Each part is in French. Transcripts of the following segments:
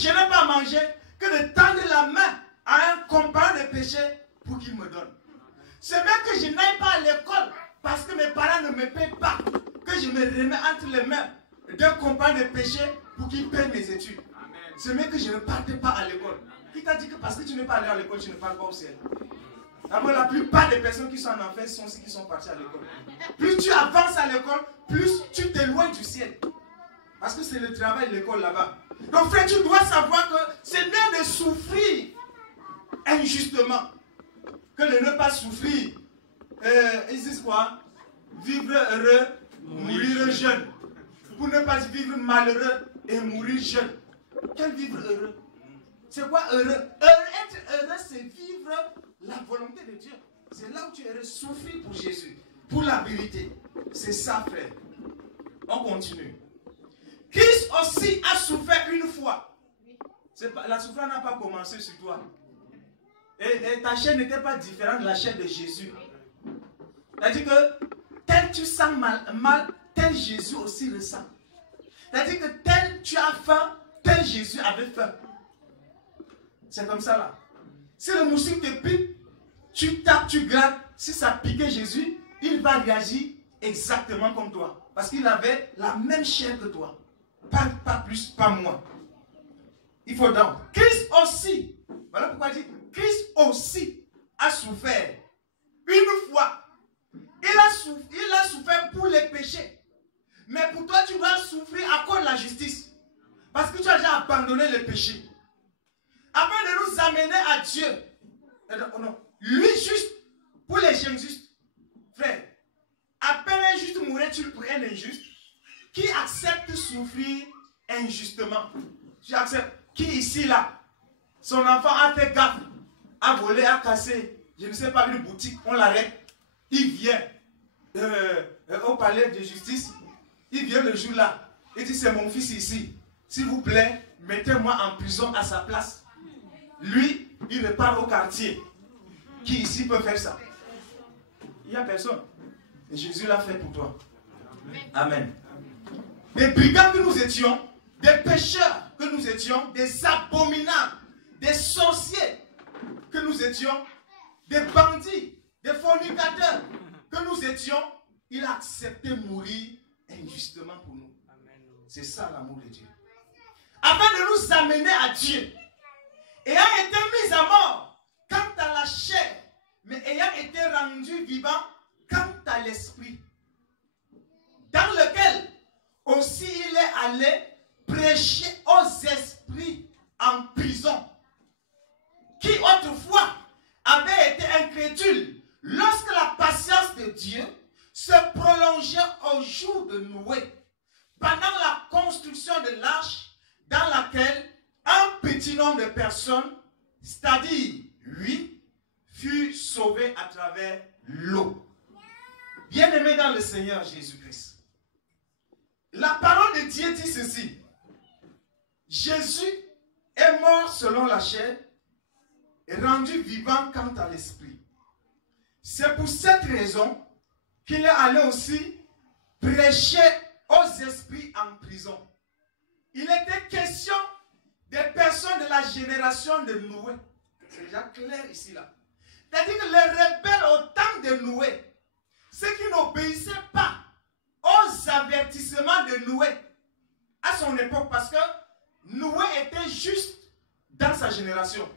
je n'ai pas mangé que de tendre la main à un compagnon de péché pour qu'il me donne. C'est bien que je n'aille pas à l'école parce que mes parents ne me paient pas, que je me remets entre les mains d'un compagnon de péché pour qu'il paie mes études. C'est bien que je ne parte pas à l'école. Qui t'a dit que parce que tu n'es pas allé à l'école, tu ne pars pas au ciel? D'abord, la plupart des personnes qui sont en enfer sont ceux qui sont partis à l'école. Plus tu avances à l'école, plus tu t'éloignes du ciel. Parce que c'est le travail de l'école là-bas. Donc frère, tu dois savoir que c'est bien de souffrir injustement que de ne pas souffrir. Ils disent quoi? Vivre heureux, mourir jeune. Pour ne pas vivre malheureux et mourir jeune. Quel vivre heureux? C'est quoi heureux? Être heureux, c'est vivre la volonté de Dieu. C'est là où tu es heureux. Souffrir pour Jésus, pour la vérité. C'est ça, frère. On continue. Christ aussi a souffert une fois. La souffrance n'a pas commencé sur toi. Et ta chair n'était pas différente de la chair de Jésus. C'est-à-dire que tel tu sens mal, tel Jésus aussi ressent. C'est-à-dire que tel tu as faim, tel Jésus avait faim. C'est comme ça là. Si le moustique te pique, tu tapes, tu grattes. Si ça piquait Jésus, il va réagir exactement comme toi. Parce qu'il avait la même chair que toi. Pas plus, pas moins. Il faut donc. Christ aussi. Voilà pourquoi il dit Christ aussi a souffert une fois. Il a souffert pour les péchés. Mais pour toi, tu dois souffrir à cause de la justice. Parce que tu as déjà abandonné le péché. Afin de nous amener à Dieu. Non. Lui juste pour les injustes. Frère, à peine un juste mourrait-il pour un injuste. Qui accepte souffrir injustement? Tu acceptes. Qui ici là, son enfant a fait gaffe, a volé, a cassé, je ne sais pas, une boutique, on l'arrête. Il vient au palais de justice. Il vient le jour là. Il dit c'est mon fils ici. S'il vous plaît, mettez-moi en prison à sa place. Lui, il repart au quartier. Qui ici peut faire ça? Il n'y a personne. Et Jésus l'a fait pour toi. Amen. Des brigands que nous étions, des pécheurs que nous étions, des abominables, des sorciers que nous étions, des bandits, des fornicateurs que nous étions, il a accepté mourir injustement pour nous. C'est ça l'amour de Dieu. Afin de nous amener à Dieu, ayant été mis à mort quant à la chair, mais ayant été rendu vivant quant à l'esprit, dans lequel aussi il est allé prêcher aux esprits en prison, qui autrefois avaient été incrédules lorsque la patience de Dieu se prolongeait au jour de Noé, pendant la construction de l'arche dans laquelle un petit nombre de personnes, c'est-à-dire 8, furent sauvés à travers l'eau. Bien-aimés dans le Seigneur Jésus-Christ, la parole de Dieu dit ceci: Jésus est mort selon la chair et rendu vivant quant à l'esprit. C'est pour cette raison qu'il est allé aussi prêcher aux esprits en prison. Il était question des personnes de la génération de Noé. C'est déjà clair ici là. C'est-à-dire que les rebelles au temps de Noé, ceux qui n'obéissaient pas aux avertissements de Noé à son époque, parce que Noé était juste dans sa génération.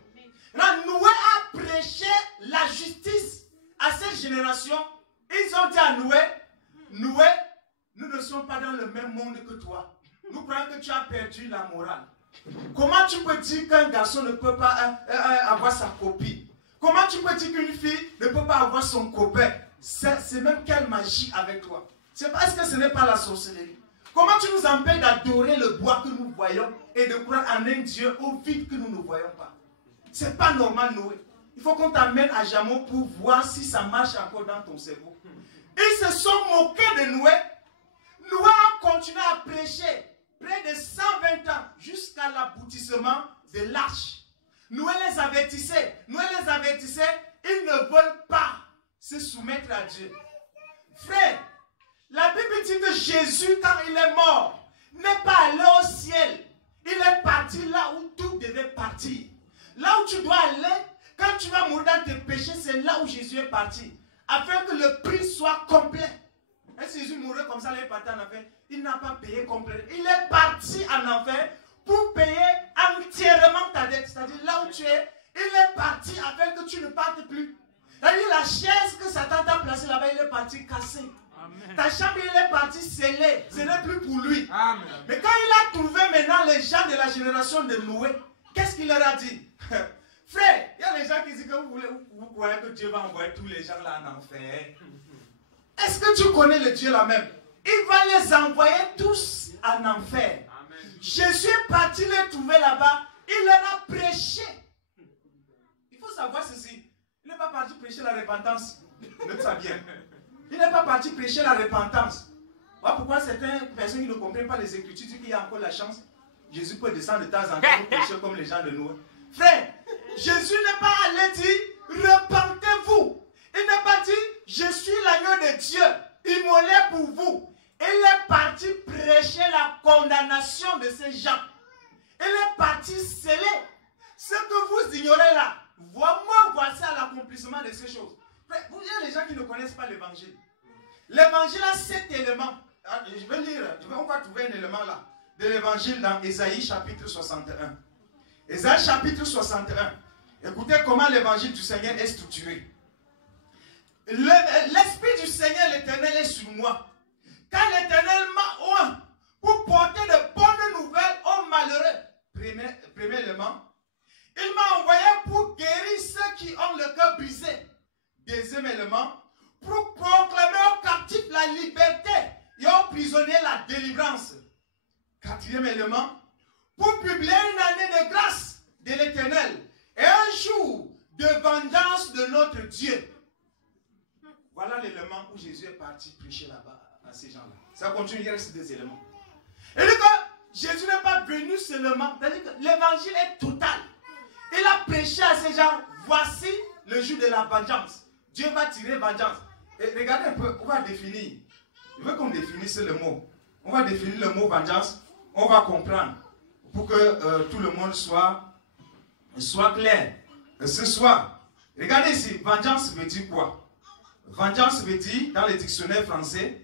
Là, Noé a prêché la justice à cette génération. Ils ont dit à Noé, Noé, nous ne sommes pas dans le même monde que toi. Nous croyons que tu as perdu la morale. Comment tu peux dire qu'un garçon ne peut pas avoir sa copie? Comment tu peux dire qu'une fille ne peut pas avoir son copain? C'est même quelle magie avec toi? C'est parce que ce n'est pas la sorcellerie. Comment tu nous empêches d'adorer le bois que nous voyons et de croire en un Dieu au vide que nous ne voyons pas? C'est pas normal, Noé. Il faut qu'on t'amène à Jamo pour voir si ça marche encore dans ton cerveau. Ils se sont moqués de Noé. Noé a continué à prêcher près de 120 ans jusqu'à l'aboutissement de l'arche. Noé les avertissait. Ils ne veulent pas se soumettre à Dieu. Frère, la Bible dit que Jésus, quand il est mort, n'est pas allé au ciel. il est parti là où tout devait partir. Là où tu dois aller, quand tu vas mourir dans tes péchés, c'est là où Jésus est parti. Afin que le prix soit complet. Et si Jésus mourait comme ça, il est parti en enfer. Il n'a pas payé complet. Il est parti en enfer pour payer entièrement ta dette. C'est-à-dire là où tu es, il est parti afin que tu ne partes plus. C'est-à-dire la chaise que Satan t'a placée là-bas, il est parti casser. Amen. Ta chambre, il est parti scellée. Ce n'est plus pour lui. Amen. Mais quand il a trouvé maintenant les gens de la génération de Noé, qu'est-ce qu'il leur a dit? Frère, il y a des gens qui disent que vous croyez que Dieu va envoyer tous les gens là en enfer. Est-ce que tu connais le Dieu là même? Il va les envoyer tous en enfer. Amen. Jésus est parti les trouver là-bas. Il leur a prêché. Il faut savoir ceci. Il n'est pas parti prêcher la repentance. Note ça bien. Il n'est pas parti prêcher la repentance. Voilà pourquoi certaines personnes qui ne comprennent pas les Écritures disent qu'il y a encore la chance. Jésus peut descendre de temps en temps pour prêcher comme les gens de Noé. Frère, Jésus n'est pas allé dire repentez-vous. Il n'est pas dit je suis l'agneau de Dieu, immolé pour vous. Il est parti prêcher la condamnation de ces gens. Il est parti sceller ce que vous ignorez là. Voici à l'accomplissement de ces choses. Frère, il y a des gens qui ne connaissent pas l'évangile. L'évangile a 7 éléments. Je vais lire, on va trouver un élément là de l'évangile dans Ésaïe chapitre 61. Ésaïe chapitre 61. Écoutez comment l'évangile du Seigneur est structuré. L'Esprit du Seigneur l'Éternel est sur moi. Car l'Éternel m'a oint pour porter de bonnes nouvelles aux malheureux. Premier élément. Il m'a envoyé pour guérir ceux qui ont le cœur brisé. Deuxième élément. Pour proclamer aux captifs la liberté et aux prisonniers la délivrance. Quatrième élément. Pour publier une année de grâce de l'Éternel et un jour de vengeance de notre Dieu. Voilà l'élément où Jésus est parti prêcher là-bas à ces gens-là. Ça continue, il reste des éléments. Et donc, Jésus n'est pas venu seulement. C'est-à-dire que l'évangile est total. Il a prêché à ces gens, voici le jour de la vengeance. Dieu va tirer vengeance. Et regardez un peu, on va définir. Je veux qu'on définisse le mot. On va définir le mot vengeance. On va comprendre. Pour que tout le monde soit clair. Ce soir, regardez ici, vengeance veut dire quoi? Vengeance veut dire, dans le dictionnaire français,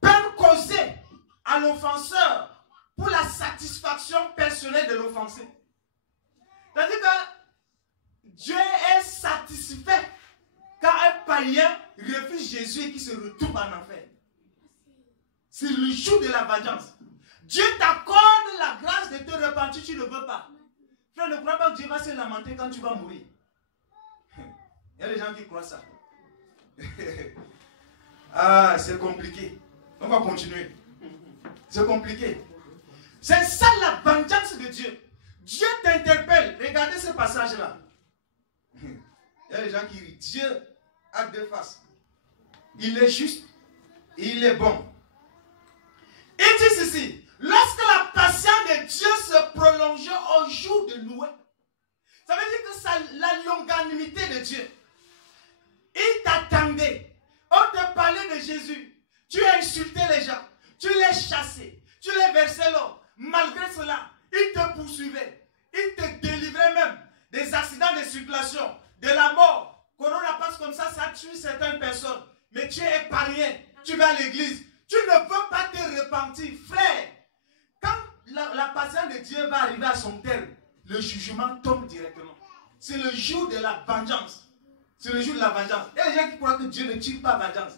peine causée à l'offenseur pour la satisfaction personnelle de l'offensé. C'est-à-dire que Dieu est satisfait quand un païen refuse Jésus et qui se retrouve en enfer. C'est le jour de la vengeance. Dieu t'accorde la grâce de te repentir, tu ne veux pas. Frère, ne crois pas que Dieu va se lamenter quand tu vas mourir. Il y a des gens qui croient ça. Ah, c'est compliqué. On va continuer. C'est compliqué. C'est ça la vengeance de Dieu. Dieu t'interpelle. Regardez ce passage-là. Il y a des gens qui disent Dieu a deux faces. Il est juste et il est bon. Il dit ceci. Lorsque la patience de Dieu se prolongeait au jour de Noé, ça veut dire que c'est la longanimité de Dieu. Il t'attendait. On te parlait de Jésus. Tu as insulté les gens. Tu les chassais. Tu les versais l'eau. Malgré cela, il te poursuivait. Il te délivrait même des accidents de circulation, de la mort. Corona passe comme ça tue certaines personnes. Mais tu es épargné. Tu vas à l'église. Tu ne veux pas te repentir. Frère, quand la patience de Dieu va arriver à son terme, le jugement tombe directement. C'est le jour de la vengeance. C'est le jour de la vengeance. Il y a des gens qui croient que Dieu ne tire pas vengeance.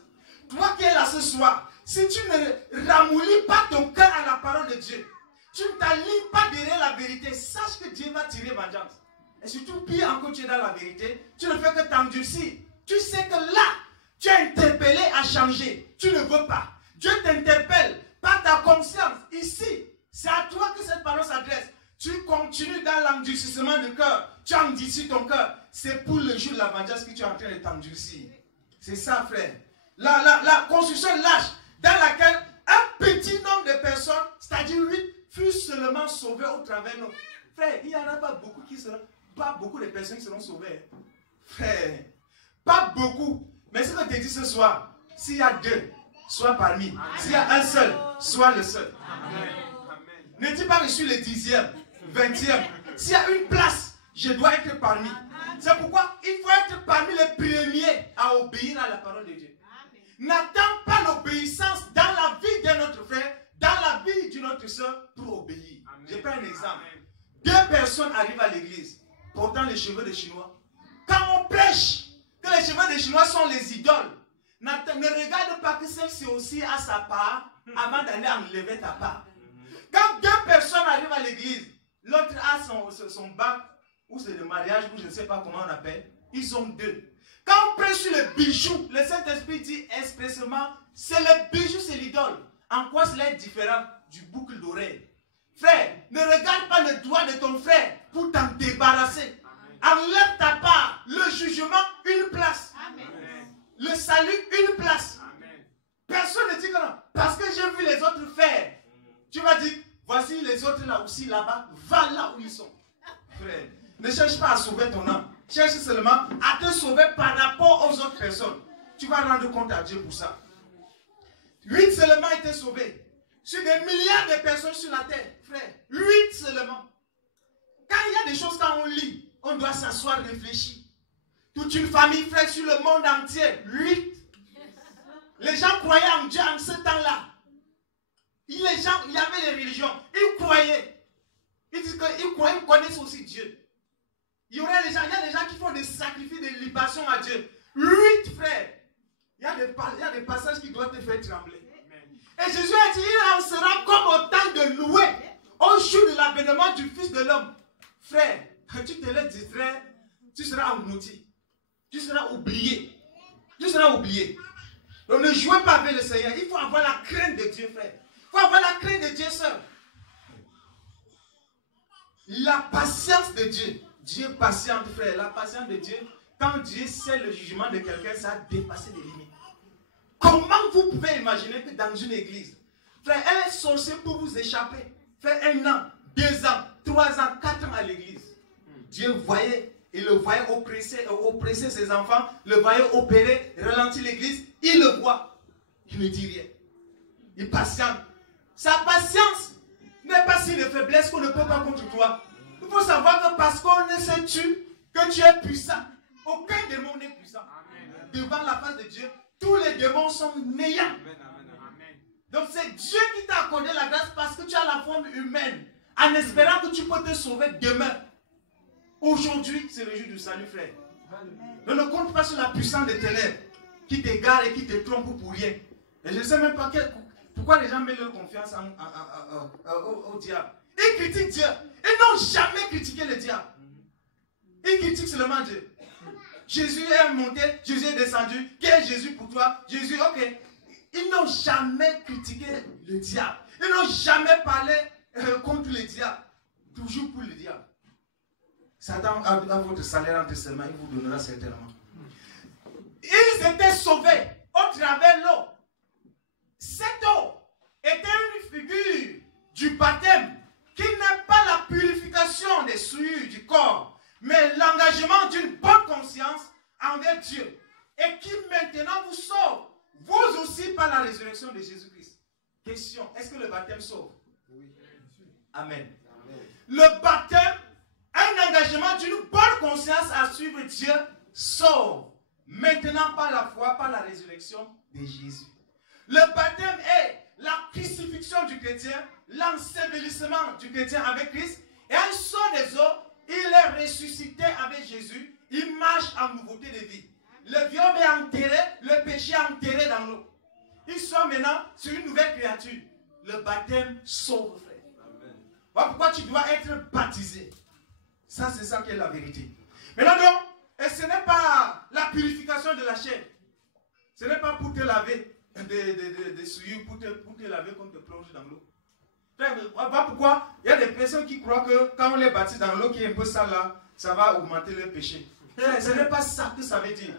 Toi qui es là ce soir, si tu ne ramollis pas ton cœur à la parole de Dieu, tu ne t'alignes pas derrière la vérité, sache que Dieu va tirer vengeance. Et surtout, pire encore, tu es dans la vérité, tu ne fais que t'endurcir. Tu sais que là, tu es interpellé à changer. Tu ne veux pas. Dieu t'interpelle par ta conscience. Ici, c'est à toi que cette parole s'adresse. Tu continues dans l'endurcissement du cœur. Tu endurcis ton cœur. C'est pour le jour de la vengeance que tu es en train de t'endurcir. C'est ça, frère. La construction lâche dans laquelle un petit nombre de personnes, c'est-à-dire 8, furent seulement sauvés au travers de nous. Frère, il n'y en a pas beaucoup qui seront, pas beaucoup de personnes qui seront sauvées. Frère, pas beaucoup. Mais ce que je te dis ce soir, s'il y a 2, sois parmi. S'il y a un seul, sois le seul. Amen. N'es-tu pas reçu le 10e, 20e? S'il y a une place, je dois être parmi. C'est pourquoi il faut être parmi les premiers à obéir à la parole de Dieu. N'attends pas l'obéissance dans la vie de notre frère, dans la vie d'une autre soeur pour obéir. Amen. Je prends un exemple. Deux personnes arrivent à l'église portant les cheveux de Chinois. Quand on prêche que les cheveux des Chinois sont les idoles, ne regarde pas que celle-ci aussi a sa part avant d'aller enlever ta part. Quand deux personnes arrivent à l'église, l'autre a son bac, ou c'est le mariage, ou je ne sais pas comment on appelle, ils sont deux. Quand on prêche sur le bijou, le Saint-Esprit dit expressément, c'est le bijou, c'est l'idole. En quoi cela est différent du boucle d'oreille? Frère, ne regarde pas le doigt de ton frère pour t'en débarrasser. Enlève ta part. Le jugement, une place. Amen. Le salut, une place. Amen. Personne ne dit que non. Parce que j'ai vu les autres faire. Tu vas dire, voici les autres là aussi, là-bas. Va là où ils sont. Frère, ne cherche pas à sauver ton âme. Cherche seulement à te sauver par rapport aux autres personnes. Tu vas rendre compte à Dieu pour ça. 8 seulement étaient sauvés. Sur des milliards de personnes sur la terre. Frère, 8 seulement. Quand il y a des choses, quand on lit, on doit s'asseoir, réfléchir. Toute une famille, frère, sur le monde entier. 8. Les gens croyaient en Dieu en ce temps-là. Les gens, il y avait les religions. Ils croyaient. Ils disent qu'ils croyaient, ils connaissent aussi Dieu. Il y a des gens qui font des sacrifices, des libations à Dieu. 8 frères. Il y a des passages qui doivent te faire trembler. Et Jésus a dit, il en sera comme au temps de Noé, au jour de l'avènement du Fils de l'homme. Frère, tu te laisses distraire, tu seras englouti. Tu seras oublié. Tu seras oublié. Donc ne jouez pas avec le Seigneur. Il faut avoir la crainte de Dieu, frère. Il faut avoir la crainte de Dieu, sœur. La patience de Dieu. Dieu est patient, frère. La patience de Dieu, quand Dieu sait le jugement de quelqu'un, ça a dépassé les limites. Comment vous pouvez imaginer que dans une église, frère, un sorcier peut vous échapper, faire 1 an, 2 ans, 3 ans, 4 ans à l'église. Dieu voyait, il le voyait oppresser ses enfants, le voyait opérer, ralentir l'église, il le voit. Il ne dit rien. Il patiente. Sa patience n'est pas si de faiblesse qu'on ne peut pas contre toi. Il faut savoir que parce qu'on ne sait que tu es puissant. Aucun démon n'est puissant. Amen. Devant la face de Dieu, tous les démons sont néants. Amen. Donc c'est Dieu qui t'a accordé la grâce parce que tu as la forme humaine. En espérant que tu peux te sauver demain. Aujourd'hui, c'est le jour du salut, frère. Donc ne compte pas sur la puissance des ténèbres qui t'égare et qui te trompe pour rien. Et je ne sais même pas pourquoi les gens mettent leur confiance au diable. Ils critiquent Dieu. Ils n'ont jamais critiqué le diable. Ils critiquent seulement Dieu. Jésus est monté, Jésus est descendu. Qui est Jésus pour toi? Jésus, ok. Ils n'ont jamais critiqué le diable. Ils n'ont jamais parlé contre le diable. Toujours pour le diable. Satan a votre salaire entre ses mains, il vous donnera certainement. Ils étaient sauvés au travers de l'eau. Cette eau était une figure du baptême qui n'est pas la purification des souillures du corps, mais l'engagement d'une bonne conscience envers Dieu et qui maintenant vous sauve, vous aussi par la résurrection de Jésus-Christ. Question, est-ce que le baptême sauve? Oui. Amen. Amen. Le baptême, un engagement d'une bonne conscience à suivre Dieu, sauve. Maintenant par la foi, par la résurrection de Jésus. Le baptême est la crucifixion du chrétien, l'ensevelissement du chrétien avec Christ, et en saut des eaux, il est ressuscité avec Jésus, il marche en nouveauté de vie. Le viol est enterré, le péché est enterré dans l'eau. Ils sont maintenant sur une nouvelle créature. Le baptême sauve, frère. Voilà pourquoi tu dois être baptisé. Ça, c'est ça qui est la vérité. Maintenant donc, et ce n'est pas la purification de la chair. Ce n'est pas pour te laver des souillures, pour te laver quand tu te plonges dans l'eau. Voilà pourquoi il y a des personnes qui croient que quand on les baptise dans l'eau qui est un peu sale là, ça va augmenter leur péché. Ce n'est pas ça que ça veut dire.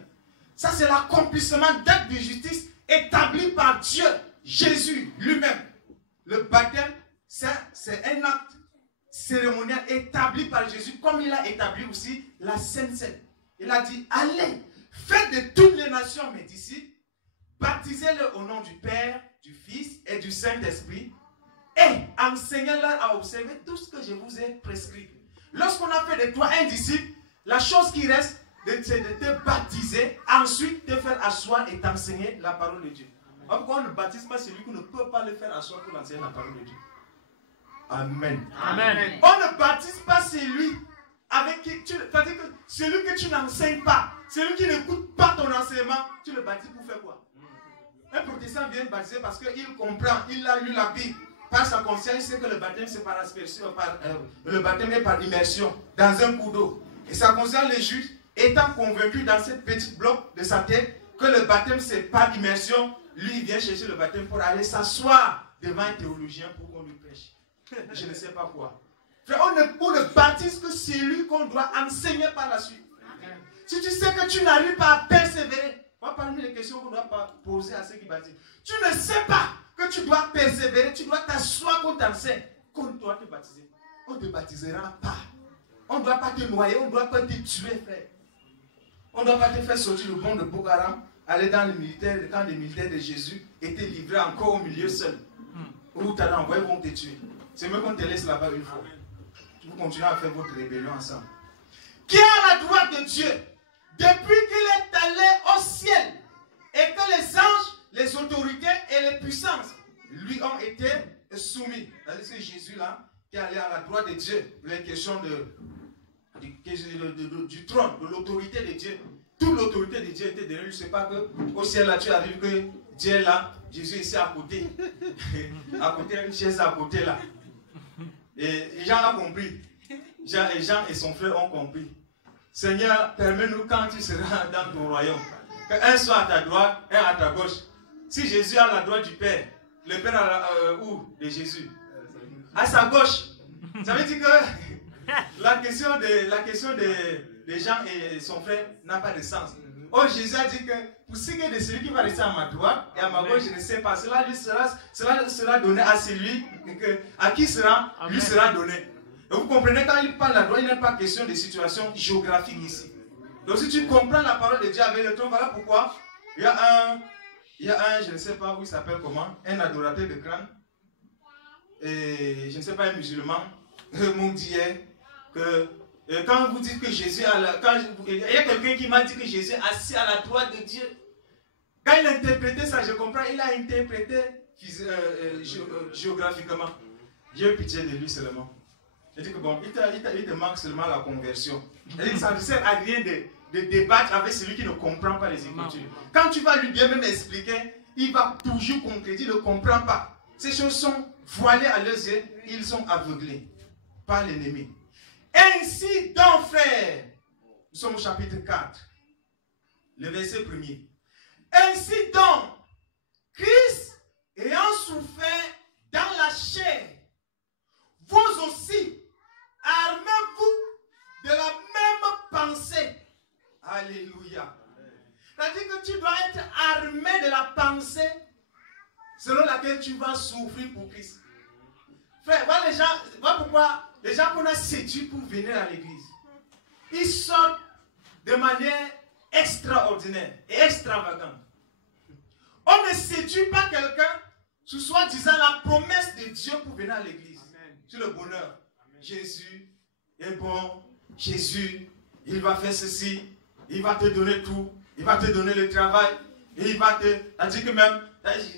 Ça, c'est l'accomplissement d'actes de justice établi par Dieu, Jésus lui-même. Le baptême, c'est un acte cérémonial établi par Jésus, comme il a établi aussi la Sainte Seine. Il a dit, allez, faites de toutes les nations mes disciples, baptisez-les au nom du Père, du Fils et du Saint-Esprit, et enseignez-leur à observer tout ce que je vous ai prescrit. Lorsqu'on a fait de toi un disciple, la chose qui reste, c'est de te baptiser, ensuite te faire asseoir et t'enseigner la parole de Dieu. Pourquoi on ne baptise pas celui qui ne peut pas le faire asseoir pour l'enseigner la parole de Dieu? Amen. Amen. On ne baptise pas celui avec qui tu, c'est-à-dire que celui que tu n'enseignes pas, celui qui n'écoute pas ton enseignement, tu le baptises pour faire quoi? Un protestant vient baptiser parce qu'il comprend, il a lu la Bible. Par sa conscience, il sait que le baptême c'est par aspersion, le baptême est par immersion dans un coup d'eau. Et sa conscience le juge, étant convaincu dans cette petite bloc de sa tête que le baptême c'est par immersion, lui il vient chercher le baptême pour aller s'asseoir devant un théologien pour qu'on lui prêche. Je ne sais pas quoi. Frère, on ne baptise que celui qu'on doit enseigner par la suite. Si tu sais que tu n'arrives pas à persévérer, moi parmi les questions qu'on doit poser à ceux qui baptisent, tu ne sais pas que tu dois persévérer, tu dois t'asseoir qu'on t'enseigne, qu'on doit te baptiser. On ne te baptisera pas. On ne doit pas te noyer, on ne doit pas te tuer, frère. On ne doit pas te faire sortir le bon de Boko Haram, aller dans le militaire, le camp des militaires de Jésus, et te livrer encore au milieu seul. Ou t'as envoyé, vont te tuer. C'est mieux qu'on te laisse là-bas une fois. Vous continuez à faire votre rébellion ensemble. Qui est à la droite de Dieu, depuis qu'il est allé au ciel, et que les anges, les autorités et les puissances lui ont été soumis. C'est Jésus là, qui est allé à la droite de Dieu. Il est question du trône, de l'autorité de Dieu. Toute l'autorité de Dieu était derrière lui. Je ne sais pas qu'au ciel là, tu arrives que Dieu est là, Jésus est ici à côté. À côté, une chaise à côté là. Et Jean a compris. Jean et son frère ont compris. Seigneur, permets-nous quand tu seras dans ton royaume, qu'un soit à ta droite, un à ta gauche. Si Jésus est à la droite du Père, le Père où de Jésus? À sa gauche. Ça veut dire que la question de Jean et son frère n'a pas de sens. Oh, Jésus a dit que pour ce qui est de celui qui va rester à ma droite et à ma gauche, je ne sais pas. Cela sera donné à celui à qui lui sera donné. Et vous comprenez, quand il parle à droite, il n'est pas question de situation géographique ici. Donc si tu comprends la parole de Dieu avec le trône, voilà pourquoi il y a un, je ne sais pas où il s'appelle comment, un adorateur de crâne, et je ne sais pas, un musulman, m'ont dit que quand vous dites que Jésus il y a quelqu'un qui m'a dit que Jésus est assis à la droite de Dieu. Quand il a interprété ça, je comprends, il a interprété géographiquement. J'ai eu pitié de lui seulement. Il dit que bon, il te manque seulement la conversion. Il dit, ça ne sert à rien de débattre avec celui qui ne comprend pas les Écritures. Quand tu vas lui bien même expliquer, il va toujours contredire, il ne comprend pas. Ces choses sont voilées à leurs yeux, ils sont aveuglés par l'ennemi. Ainsi donc, frères, nous sommes au chapitre 4, le verset 1er. Ainsi donc, Christ ayant souffert dans la chair, vous aussi, armez-vous de la même pensée. Alléluia. C'est-à-dire que tu dois être armé de la pensée selon laquelle tu vas souffrir pour Christ. Frère, voilà pourquoi les gens qu'on a séduits pour venir à l'église, ils sortent de manière extraordinaire et extravagante. On ne séduit pas quelqu'un sous soi-disant la promesse de Dieu pour venir à l'église. Sur le bonheur. Amen. Jésus est bon. Jésus, il va faire ceci. Il va te donner tout. Il va te donner le travail. Et il va te dire que même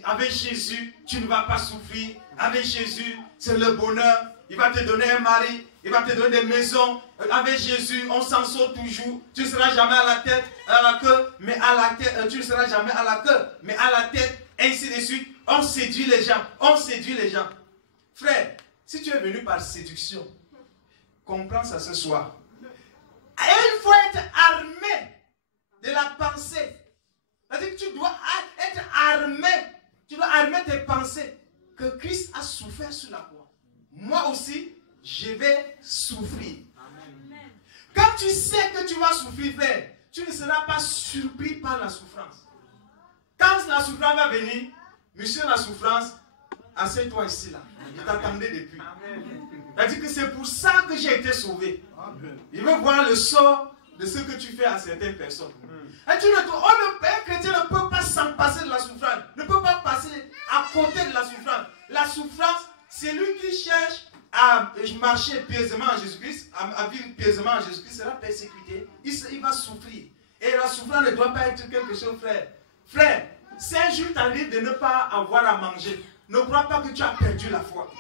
avec Jésus, tu ne vas pas souffrir. Avec Jésus, c'est le bonheur. Il va te donner un mari. Il va te donner des maisons. Avec Jésus, on s'en sort toujours. Tu ne seras jamais à la tête, à la queue, mais à la tête. Tu ne seras jamais à la queue, mais à la tête. Ainsi de suite. On séduit les gens. On séduit les gens. Frère, si tu es venu par séduction, comprends ça ce soir. Il faut être armé de la pensée. C'est-à-dire que tu dois être armé. Tu dois armer tes pensées. Que Christ a souffert sur la croix. Moi aussi, je vais souffrir. Amen. Quand tu sais que tu vas souffrir, frère, tu ne seras pas surpris par la souffrance. Quand la souffrance va venir, monsieur la souffrance, assieds-toi ici là. Je t'attendais depuis. C'est-à-dire que c'est pour ça que j'ai été sauvé. Il veut voir le sort de ce que tu fais à certaines personnes. Et un chrétien ne peut pas s'en passer de la souffrance. Ne peut pas passer à côté de la souffrance. La souffrance, Celui qui cherche à marcher pieusement en Jésus-Christ, à vivre pieusement en Jésus-Christ, sera persécuté. Il va souffrir. Et la souffrance ne doit pas être quelque chose, frère. Frère, si un jour t'arrive de ne pas avoir à manger, ne crois pas que tu as perdu la foi.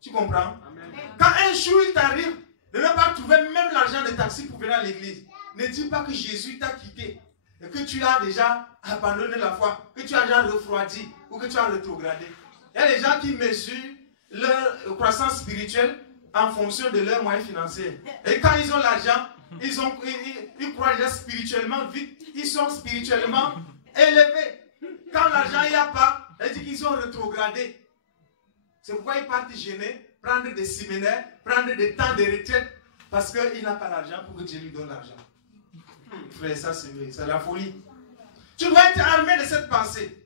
Tu comprends? Amen. Quand un jour il t'arrive de ne pas trouver même l'argent de taxi pour venir à l'église, ne dis pas que Jésus t'a quitté et que tu as déjà abandonné la foi, que tu as déjà refroidi ou que tu as rétrogradé. Il y a des gens qui mesurent leur croissance spirituelle en fonction de leurs moyens financiers. Et quand ils ont l'argent, ils croient déjà spirituellement vite, ils sont spirituellement élevés. Quand l'argent il n'y a pas, ils disent qu'ils sont rétrogradés. C'est pourquoi ils partent gêner, prendre des séminaires, prendre des temps de retraite, parce qu'il n'a pas l'argent pour que Dieu lui donne l'argent. Frère, ça c'est la folie. Tu dois être armé de cette pensée.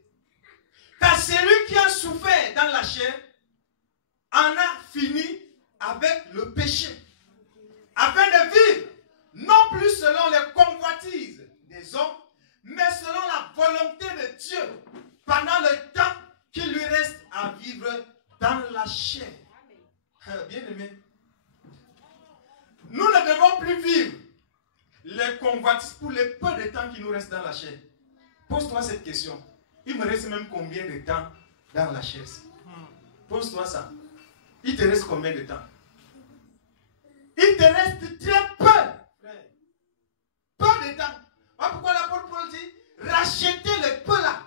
Car celui qui a souffert dans la chair en a fini avec le péché, afin de vivre non plus selon les convoitises des hommes, mais selon la volonté de Dieu, pendant le temps qu'il lui reste à vivre dans la chair. Bien aimé, nous ne devons plus vivre les convoitises pour le peu de temps qui nous reste dans la chair. Pose-toi cette question. Il me reste même combien de temps dans la chair? Pose-toi ça. Il te reste combien de temps? Il te reste très peu. Peu de temps. Voilà pourquoi l'apôtre Paul dit, rachetez le peu là.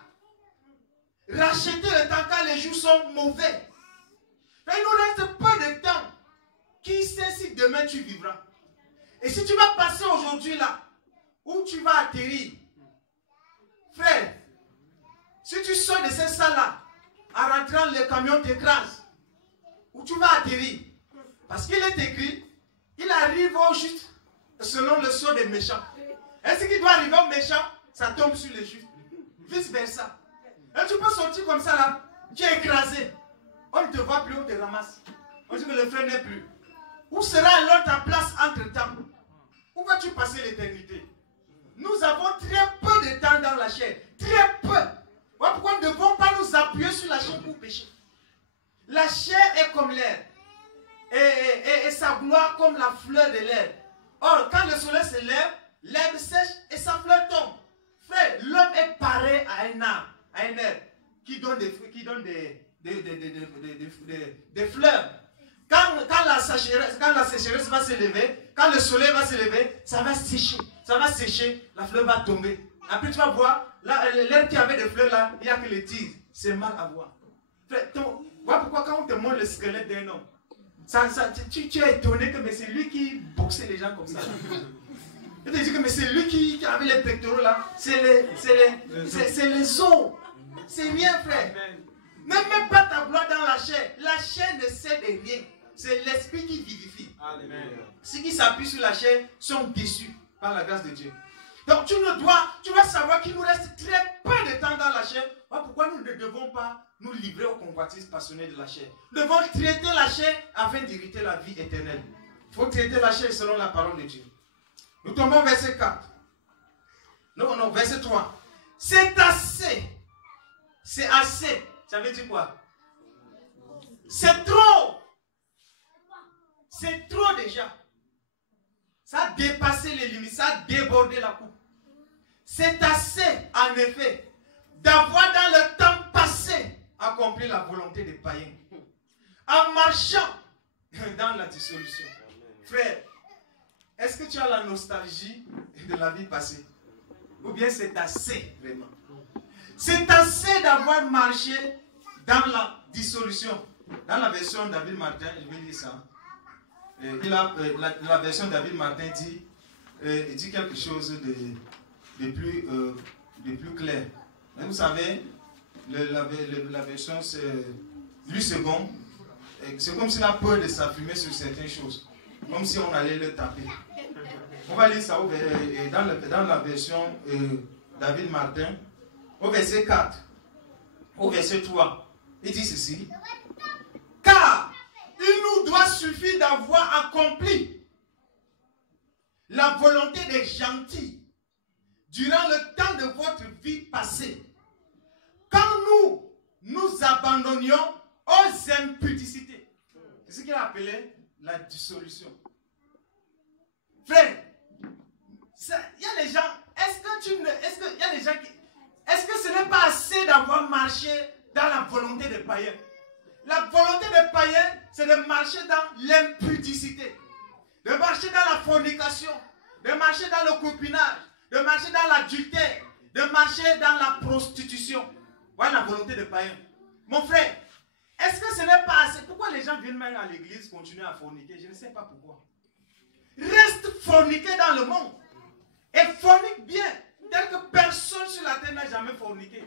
Rachetez le temps quand les jours sont mauvais. Mais il nous reste peu de temps. Qui sait si demain tu vivras? Et si tu vas passer aujourd'hui là, où tu vas atterrir? Frère, si tu sors de cette salle-là, en rentrant, le camion t'écrase. Où tu vas atterrir? Parce qu'il est écrit, il arrive au juste selon le sort des méchants. Est-ce qu'il doit arriver au méchant? Ça tombe sur les justes. Vice versa. Et tu peux sortir comme ça là, tu es écrasé. On ne te voit plus, on te ramasse. On dit que le frère n'est plus. Où sera alors ta place entre temps? Où vas-tu passer l'éternité? Nous avons très peu de temps dans la chair. Très peu. Voilà pourquoi nous ne devons pas nous appuyer sur la chair pour pécher. La chair est comme l'air. Et sa gloire comme la fleur de l'herbe. Or, quand le soleil se lève, l'herbe sèche et sa fleur tombe. Frère, l'homme est pareil à un arbre, à un herbe, qui donne des fruits, qui donne des fleurs. Quand la sécheresse va se lever, quand le soleil va se lever, ça va sécher. Ça va sécher, la fleur va tomber. Après, tu vas voir, l'herbe qui avait des fleurs là, il n'y a que les tiges. C'est mal à voir. Frère, voilà pourquoi quand on te montre le squelette d'un homme, tu es étonné que c'est lui qui boxait les gens comme ça. Tu te dis que mais c'est lui qui avait les pectoraux là. C'est les os. C'est rien, frère. Ne mets pas ta gloire dans la chair. La chair ne sert de rien. C'est l'esprit qui vivifie. Amen. Ceux qui s'appuient sur la chair sont déçus par la grâce de Dieu. Donc tu dois savoir qu'il nous reste très peu de temps dans la chair. Voilà pourquoi nous ne devons pas nous livrer aux convoitises passionnées de la chair. Nous devons traiter la chair afin d'hériter la vie éternelle. Il faut traiter la chair selon la parole de Dieu. Nous tombons au verset 4. Non, verset 3. C'est assez. C'est assez. Ça veut dire quoi? C'est trop. C'est trop déjà. Ça a dépassé les limites. Ça a débordé la coupe. C'est assez, en effet, d'avoir dans le temps passé accompli la volonté des païens. En marchant dans la dissolution. Frère, est-ce que tu as la nostalgie de la vie passée? Ou bien c'est assez, vraiment? C'est assez d'avoir marché dans la dissolution. Dans la version de David Martin, je vais lire ça. La version de David Martin dit quelque chose de plus clair. Mais vous savez, la version du second, c'est comme s'il a peur de s'affumer sur certaines choses. Comme si on allait le taper. On va lire ça dans la version David Martin, au verset 4, au verset 3. Il dit ceci. Car il nous doit suffire d'avoir accompli la volonté des gentils durant le temps de votre vie passée. Quand nous abandonnions aux impudicités. C'est ce qu'il a appelé la dissolution. Frère, il y a des gens, est-ce que ce n'est pas assez d'avoir marché dans la volonté des païens? La volonté des païens, c'est de marcher dans l'impudicité, de marcher dans la fornication, de marcher dans le copinage, de marcher dans l'adultère, de marcher dans la prostitution. Voilà la volonté des païens. Mon frère, est-ce que ce n'est pas assez? Pourquoi les gens viennent même à l'église continuer à forniquer? Je ne sais pas pourquoi. Reste forniqué dans le monde. Et fornique bien, tel que personne sur la terre n'a jamais forniqué.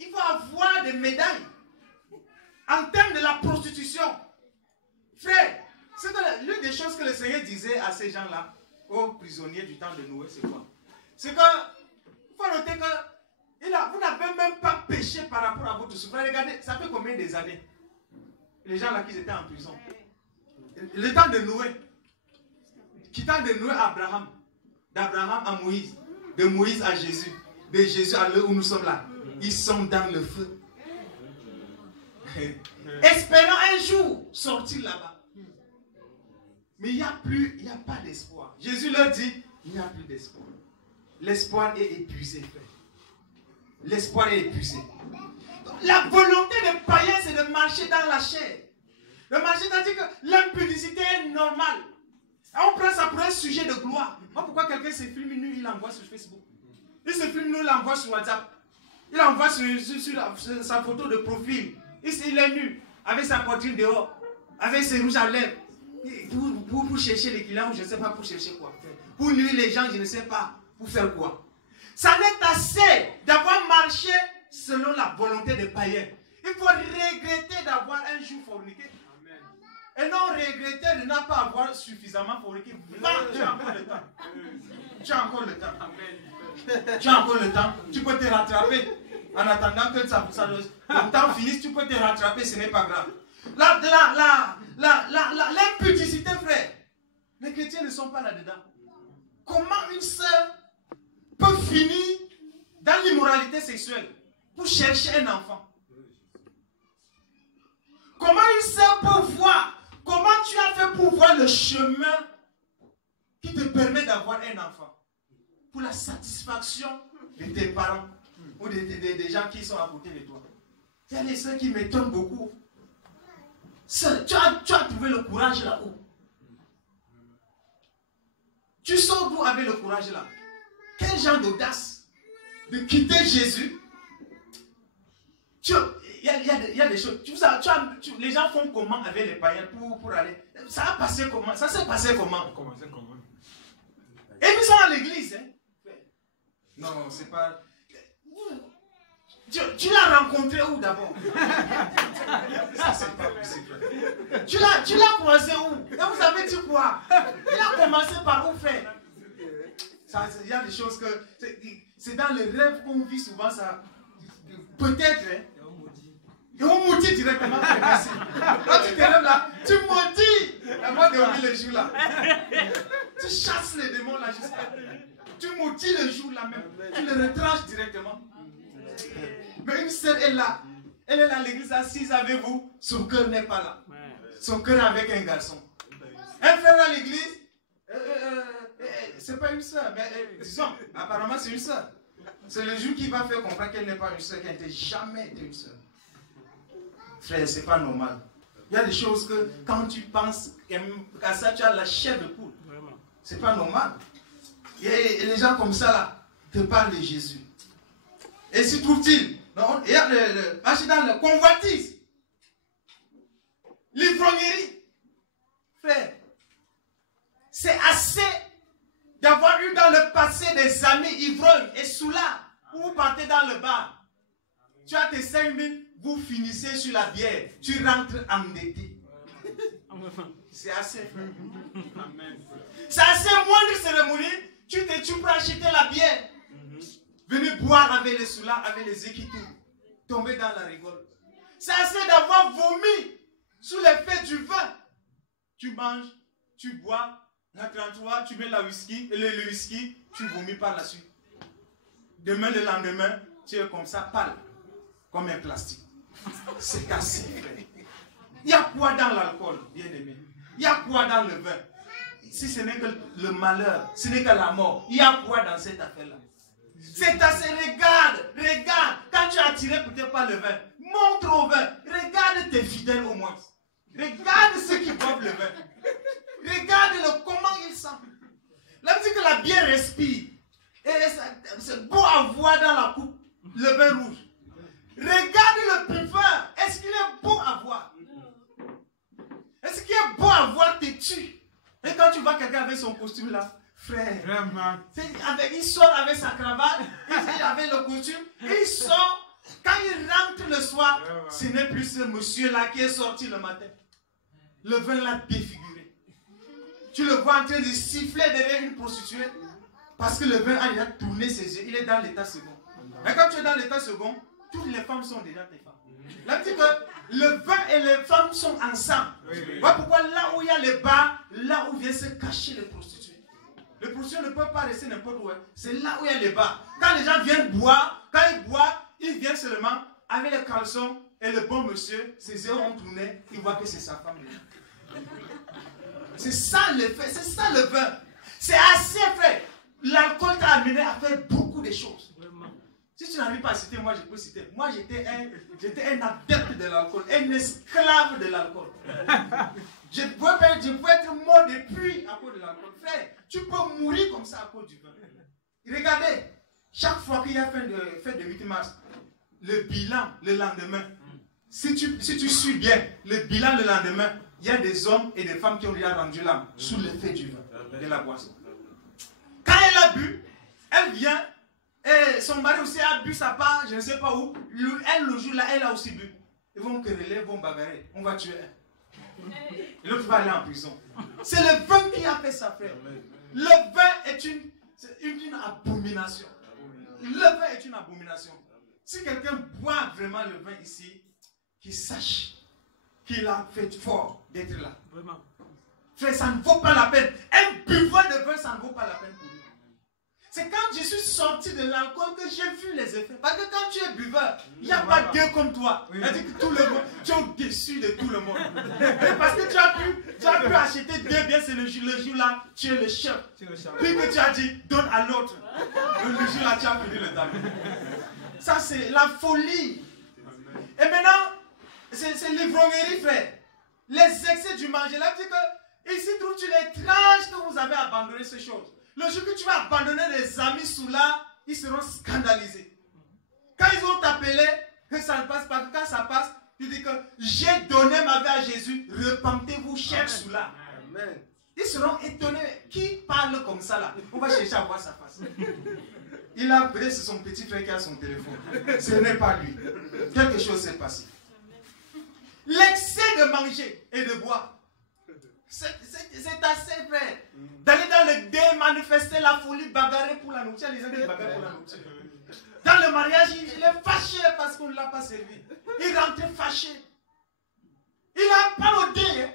Il faut avoir des médailles. En termes de la prostitution, frère, c'est l'une des choses que le Seigneur disait à ces gens-là, aux prisonniers du temps de Noé, c'est quoi? C'est que, il faut noter que vous n'avez même pas péché par rapport à votre souffrance. Regardez, ça fait combien des années? Les gens là qui étaient en prison. Le temps de Noé. Quittant de Noé à Abraham, d'Abraham à Moïse, de Moïse à Jésus, de Jésus à l'heure où nous sommes là. Ils sont dans le feu. Espérant un jour sortir là-bas. Mais il n'y a pas d'espoir. Jésus leur dit, il n'y a plus d'espoir. L'espoir est épuisé, frère. L'espoir est épuisé. La volonté des païens, c'est de marcher dans la chair. De marcher dans que l'impudicité est normale. On prend ça pour un sujet de gloire. Pourquoi quelqu'un se filme nu, il l'envoie sur Facebook. Il se filme nu, il l'envoie sur WhatsApp. Il envoie sur sa photo de profil. Il est nu, avec sa poitrine dehors, avec ses rouges à lèvres. Pour chercher les clients, je ne sais pas pour chercher quoi. Pour nuire les gens, je ne sais pas. Pour faire quoi? Ça n'est assez d'avoir marché selon la volonté des païens. Il faut regretter d'avoir un jour forniqué. Et non regretter de ne pas avoir suffisamment forniqué. Tu as encore le temps. Tu as encore le temps. Tu as encore le temps. Tu peux te rattraper. En attendant que le temps finisse, tu peux te rattraper, ce n'est pas grave. L'impudicité, frère. Les chrétiens ne sont pas là-dedans. Comment une sœur peut finir dans l'immoralité sexuelle pour chercher un enfant? Comment une sœur peut voir? Comment tu as fait pour voir le chemin qui te permet d'avoir un enfant? Pour la satisfaction de tes parents ou des gens qui sont à côté de toi. Il y a des sœurs qui m'étonnent beaucoup. Sœur, tu as trouvé le courage là-haut. Tu sors d'où avec le courage là? Quel genre d'audace de quitter Jésus? Il y a des choses. Les gens font comment avec les païens pour aller? Ça a passé comment? Ça s'est passé comment? Et ils sont à l'église. Hein? Non, c'est pas... Tu l'as rencontré où d'abord? Ça, c'est pas possible. Tu l'as croisé où? Et vous avez dit quoi? Il a commencé par où faire? Il y a des choses que... C'est dans les rêves qu'on vit souvent ça. Peut-être, hein? Et on maudit directement. Quand tu te lèves là, tu maudis. Avant de dormir le jour là. Tu chasses les démons là jusqu'à... Tu maudis le jour là même. Tu le retranches directement. Mais une sœur est là. Elle est là à l'église assise avec vous. Son cœur n'est pas là. Son cœur est avec un garçon. Un frère à l'église. C'est pas une sœur. Mais disons, apparemment c'est une sœur. C'est le jour qui va faire comprendre qu'elle n'est pas une sœur. Qu'elle n'a jamais été une sœur. Frère, c'est pas normal. Il y a des choses que quand tu penses qu'à ça tu as la chair de poule. C'est pas normal. Et les gens comme ça là te parlent de Jésus. Et s'y trouve-t-il? Il y a marcher dans le convoitise. L'ivrognerie. Frère, c'est assez d'avoir eu dans le passé des amis ivrognes et soulards où vous partez dans le bar. Tu as tes 5 000, vous finissez sur la bière. Tu rentres endetté. C'est assez. C'est assez moindre cérémonie. Tu peux acheter la bière. Venez boire avec les soulards, avec les équitous. Tomber dans la rigole. C'est assez d'avoir vomi sous l'effet du vin. Tu manges, tu bois, la 33, tu mets le whisky, tu vomis par la suite. Demain, le lendemain, tu es comme ça, pâle, comme un plastique. C'est cassé, frère. Il y a quoi dans l'alcool, bien aimé? Il y a quoi dans le vin? Si ce n'est que le malheur, ce n'est que la mort, il y a quoi dans cette affaire-là? C'est assez, regarde, quand tu es attiré peut-être par le vin, montre au vin, regarde tes fidèles au moins. Regarde ceux qui boivent le vin. Regarde comment ils sentent. Là, on dit que la bière respire. Et c'est beau à voir dans la coupe, le vin rouge. Regarde le buveur, est-ce qu'il est beau à voir? Est-ce qu'il est beau à voir te tue? Et quand tu vois quelqu'un avec son costume là, frère, il sort avec sa cravate, il avait le costume, et il sort, quand il rentre le soir, ce n'est plus ce monsieur-là qui est sorti le matin. Le vin l'a défiguré. Tu le vois en train de siffler derrière une prostituée, parce que le vin a déjà tourné ses yeux, il est dans l'état second. Mais quand tu es dans l'état second, toutes les femmes sont déjà tes femmes. Là, tu dis que le vin et les femmes sont ensemble. Voilà pourquoi là où il y a les bars, là où viennent se cacher les prostituées. Les prostituées ne peuvent pas rester n'importe où. C'est là où il y a les bars. Quand les gens viennent boire, quand ils boivent, ils viennent seulement avec les caleçons et le bon monsieur, ses yeux ont tourné, il voit que c'est sa femme. C'est ça le fait, c'est ça le vin. C'est assez fait. L'alcool t'a amené à faire beaucoup de choses. Si tu n'arrives pas à citer, moi je peux citer. Moi j'étais un adepte de l'alcool, un esclave de l'alcool. Je peux être mort depuis à cause de l'alcool. Frère, tu peux mourir comme ça à cause du vin. Regardez, chaque fois qu'il y a fête de 8 mars, le bilan le lendemain, si tu suis bien, le bilan le lendemain, il y a des hommes et des femmes qui ont déjà rendu l'âme sous l'effet du vin, de la boisson. Quand elle a bu, elle vient. Et son mari aussi a bu sa part, je ne sais pas où. Elle, le jour-là, elle a aussi bu. Ils vont quereller, ils vont bagarrer. On va tuer un. Et l'autre va aller en prison. C'est le vin qui a fait ça, frère. Le vin est une abomination. Le vin est une abomination. Si quelqu'un boit vraiment le vin ici, qu'il sache qu'il a fait fort d'être là. Vraiment. Frère, ça ne vaut pas la peine. Un buveur de vin, ça ne vaut pas la peine pour lui. C'est quand je suis sorti de l'alcool que j'ai vu les effets. Parce que quand tu es buveur, il n'y a pas deux comme toi. C'est-à-dire que tout le monde, tu es au-dessus de tout le monde. Parce que tu as pu acheter deux biens, c'est le jour-là, tu es le chef. Puis que tu as dit, donne à l'autre. Le jour-là, tu as fini le tableau. Ça, c'est la folie. Et maintenant, c'est l'ivrognerie, frère. Les excès du manger. Là, tu dis que ici, trouves-tu l'étrange que vous avez abandonné ces choses. Le jour que tu vas abandonner les amis sous là, ils seront scandalisés. Quand ils vont t'appeler, que ça ne passe pas, quand ça passe, tu dis que j'ai donné ma vie à Jésus, repentez-vous, cher sous là. Ils seront étonnés. Qui parle comme ça là? On va chercher à voir sa face. Il a peut-être c'est son petit frère qui a son téléphone. Ce n'est pas lui. Quelque chose s'est passé. L'excès de manger et de boire. C'est assez vrai. D'aller dans le dé, manifester la folie, bagarrer pour la nourriture. Les gens qui bagarrent pour la nourriture. Dans le mariage, il est fâché parce qu'on ne l'a pas servi. Il rentre fâché. Il n'a pas au dé. Hein.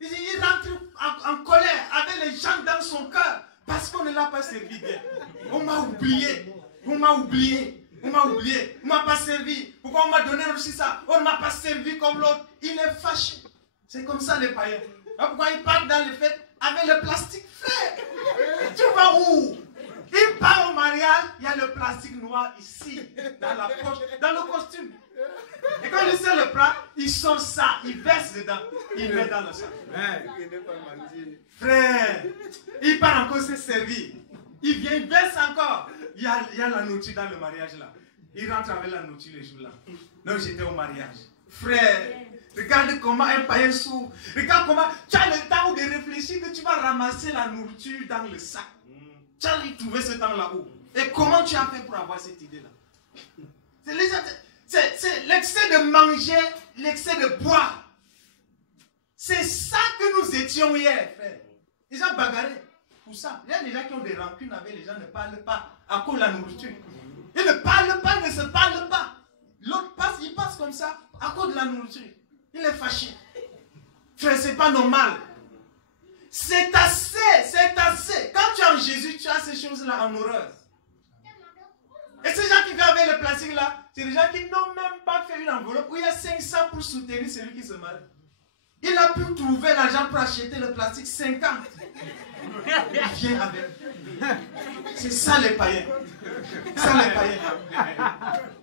Il rentre en colère avec les gens dans son cœur parce qu'on ne l'a pas servi bien. On m'a oublié. On m'a oublié. On m'a oublié. On ne m'a pas servi. Pourquoi on m'a donné aussi ça? On ne m'a pas servi comme l'autre. Il est fâché. C'est comme ça les païens. Pourquoi ils partent dans les fêtes avec le plastique, frère? Tu vas où? Ils partent au mariage, il y a le plastique noir ici, dans la poche, dans le costume. Et quand il sert le plat, il sort ça, il verse dedans, il met dans le sac. Frère, il part encore se servir. Il vient, il verse encore. Il y a la nourriture dans le mariage là. Il rentre avec la nourriture les jours là. Donc j'étais au mariage. Frère, regarde comment un païen s'ouvre. Regarde comment tu as le temps de réfléchir que tu vas ramasser la nourriture dans le sac. Tu as trouvé ce temps là-haut. Et comment tu as fait pour avoir cette idée-là? C'est l'excès de manger, l'excès de boire. C'est ça que nous étions hier, frère. Les gens bagarraient pour ça. Il y a des gens qui ont des rancunes avec les gens, ne parlent pas à cause de la nourriture. Ils ne parlent pas, ils ne se parlent pas. L'autre passe, il passe comme ça à cause de la nourriture. Il est fâché. Frère, c'est pas normal. C'est assez, c'est assez. Quand tu es en Jésus, tu as ces choses-là en horreur. Et ces gens qui vivent avec le plastique là, C'est des gens qui n'ont même pas fait une enveloppe où il y a 500 pour soutenir celui qui se marie. Il a pu trouver l'argent pour acheter le plastique 50. Il vient avec. C'est ça les païens. Ça les païens.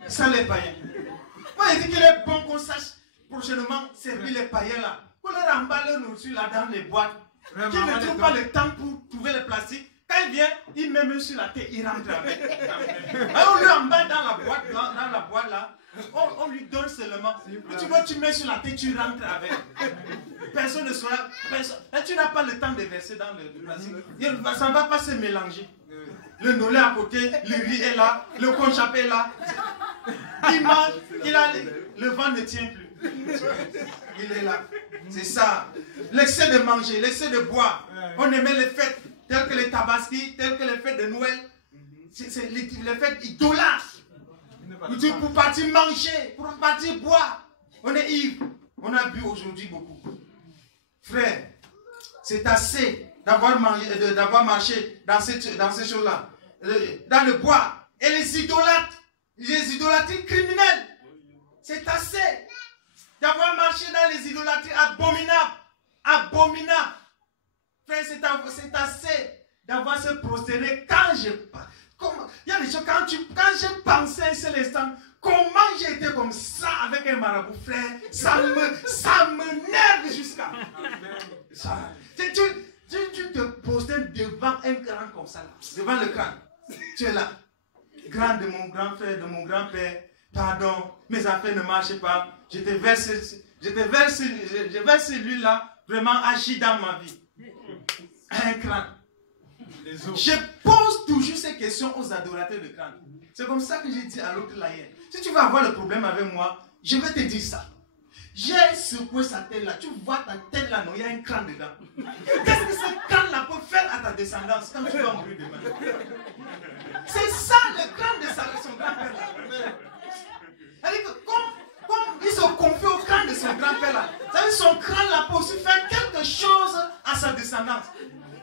Ça les païens. Moi, il dit qu'il est bon qu'on sache prochainement servir les païens là. Qu'on leur emballe leur nourriture là dans les boîtes. Qui ne trouvent pas le temps pour trouver le plastique. Quand il vient, il met même sur la tête, il rentre avec. Alors on lui emballe dans la boîte là. On lui donne seulement. Tu vois, tu mets sur la tête, tu rentres avec. Personne ne saura. Et tu n'as pas le temps de verser dans le plastique. Ça ne va pas se mélanger. Le nolet à côté, le riz est là, le conchapé est là. Il mange, le vent ne tient plus. Il est là. C'est ça. L'excès de manger, l'excès de boire. On aimait les fêtes telles que les tabaski, telles que les fêtes de Noël. C'est les fêtes idolâtres. Pour partir manger, pour partir boire. On est ivre. On a bu aujourd'hui beaucoup. Frère, c'est assez d'avoir marché dans ces choses-là. Dans le bois. Et les idolâtries criminelles. C'est assez d'avoir marché dans les idolâtries abominables. Abominables. Frère, c'est assez d'avoir se prosterner quand je... Il y a des choses, quand j'ai pensé un seul instant, comment j'ai été comme ça avec un marabout, frère, ça me nerve jusqu'à... Tu te prosternes devant un crâne comme ça, là, devant le crâne. Tu es là. Grand de mon grand frère, de mon grand-père, pardon, mes affaires ne marchaient pas. Je te verse celui-là, vraiment agi dans ma vie. Un crâne. Je pose toujours ces questions aux adorateurs de crâne. C'est comme ça que j'ai dit à l'autre là hier. Si tu veux avoir le problème avec moi, je vais te dire ça. J'ai secoué sa tête là. Tu vois ta tête là, non, il y a un crâne dedans. Qu'est-ce que ce crâne là peut faire à ta descendance quand tu vas mourir demain? C'est ça le crâne de son grand-père là. C'est-à-dire que comme il se confie au crâne de son grand-père là, c'est-à-dire son crâne là peut aussi faire quelque chose à sa descendance.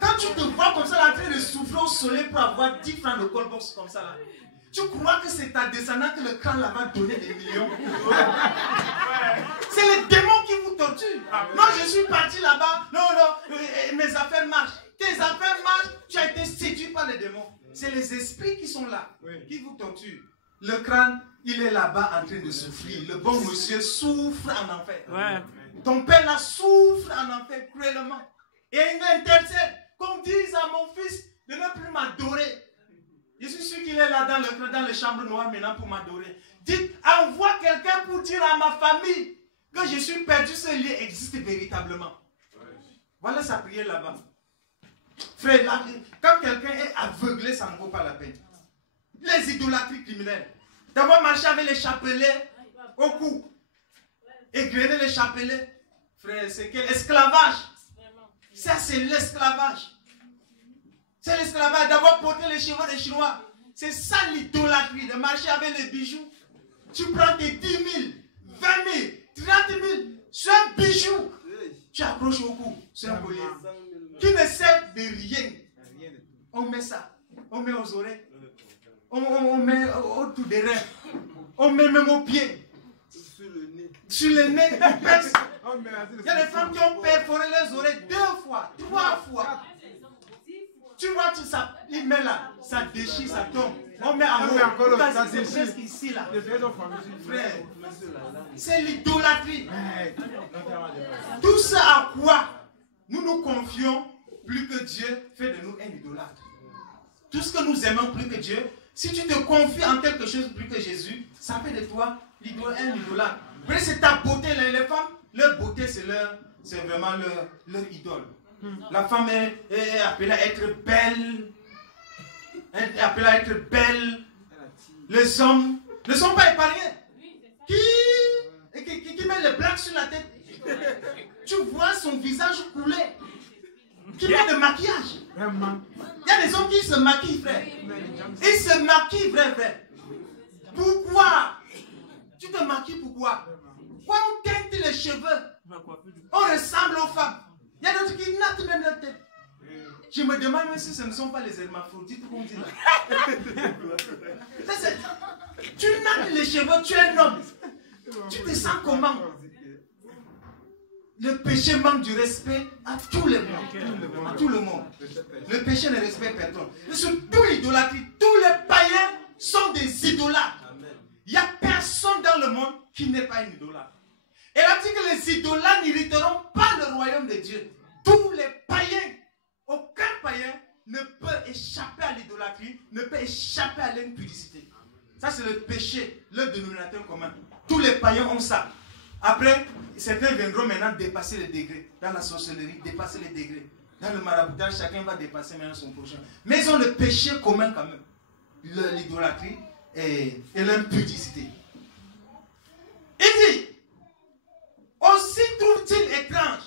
Quand tu te vois comme ça, en train de souffler au soleil pour avoir 10 francs de callbox comme ça là, tu crois que c'est ta descendante que le crâne là va donner des millions? C'est les démons qui vous torturent. Non, je suis parti là-bas. Non, mes affaires marchent. Tes affaires marchent, tu as été séduit par les démons. C'est les esprits qui sont là, qui vous torturent. Le crâne, il est là-bas en train de souffrir. Le bon monsieur souffre en enfer. Ton père là souffre en enfer cruellement. Et il intercède. Qu'on dise à mon fils de ne plus m'adorer. Je suis sûr qu'il est là dans les chambres noires maintenant pour m'adorer. Dites, envoie quelqu'un pour dire à ma famille que je suis perdu, ce lieu existe véritablement. Voilà sa prière là-bas. Frère, quand quelqu'un est aveuglé, ça ne vaut pas la peine. Les idolâtries criminelles. D'avoir marché avec les chapelets au cou. Égrener les chapelets. Frère, c'est quel esclavage. Ça, c'est l'esclavage. C'est l'esclavage d'avoir porté les cheveux des Chinois. C'est ça l'idolâtrie, de marcher avec les bijoux. Tu prends tes 10 000, 20 000, 30 000 sur un bijou. Tu accroches au cou sur un collier. Qui ne sert de rien. On met ça. On met aux oreilles. On met autour des reins. On met même aux pieds. Sur le nez, on perce. Il y a des femmes qui ont perforé les oreilles 2 fois, 3 fois. Tu vois tout ça, il met là, ça déchire, ça tombe. On met en haut, ça déchire ici là. Frère, c'est l'idolâtrie. Tout ça à quoi nous nous confions plus que Dieu fait de nous un idolâtre. Tout ce que nous aimons plus que Dieu, si tu te confies en quelque chose plus que Jésus, ça fait de toi un idolâtre. C'est ta beauté, les femmes, leur beauté c'est vraiment leur idole. La femme est appelée à être belle. Elle est appelée à être belle. Les hommes ne sont pas épargnés. Qui met les blagues sur la tête. Tu vois son visage couler. Qui met le maquillage. Il y a des hommes qui se maquillent, frère. Ils se maquillent, frère. Pourquoi? Tu te maquilles pourquoi? Pourquoi on teinte les cheveux? On ressemble aux femmes. Il y a d'autres qui nattent même leur tête. Je me demande même si ce ne sont pas les hermaphrodites qu'on dit là. Tu nattes les cheveux, tu es un homme. Tu te sens comment? Le péché manque du respect à tout le monde. À tout le monde. Le péché ne respecte personne. Surtout l'idolâtrie. Tous les païens sont des idolâtres. Il n'y a personne dans le monde qui n'est pas un idolâtre. Et là dit que les idolâtres n'hériteront pas le royaume de Dieu. Tous les païens, aucun païen ne peut échapper à l'idolâtrie, ne peut échapper à l'impudicité. Ça c'est le péché, le dénominateur commun. Tous les païens ont ça. Après, certains viendront maintenant dépasser les degrés. Dans la sorcellerie, dépasser les degrés. Dans le maraboutage, chacun va dépasser maintenant son prochain. Mais ils ont le péché commun quand même. L'idolâtrie et l'impudicité. Il dit, aussi trouve-t-il étrange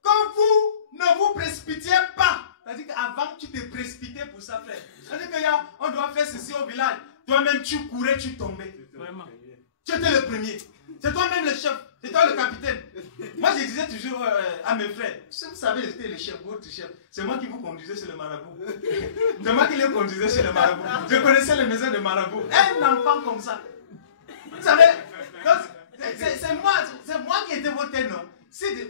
quand vous ne vous précipitiez pas. C'est-à-dire qu'avant tu te précipitais pour ça, frère. C'est-à-dire qu'on doit faire ceci au village. Toi-même tu courais, tu tombais. Vraiment. Tu étais le premier. C'est toi-même le chef. C'est toi le capitaine. Moi je disais toujours à mes frères, si vous savez, j'étais le chef, votre chef. C'est moi qui vous conduisais chez le marabout. C'est moi qui les conduisais chez le marabout. Je connaissais les maisons de marabout. Un enfant comme ça. Vous savez, c'est moi qui étais votre nom.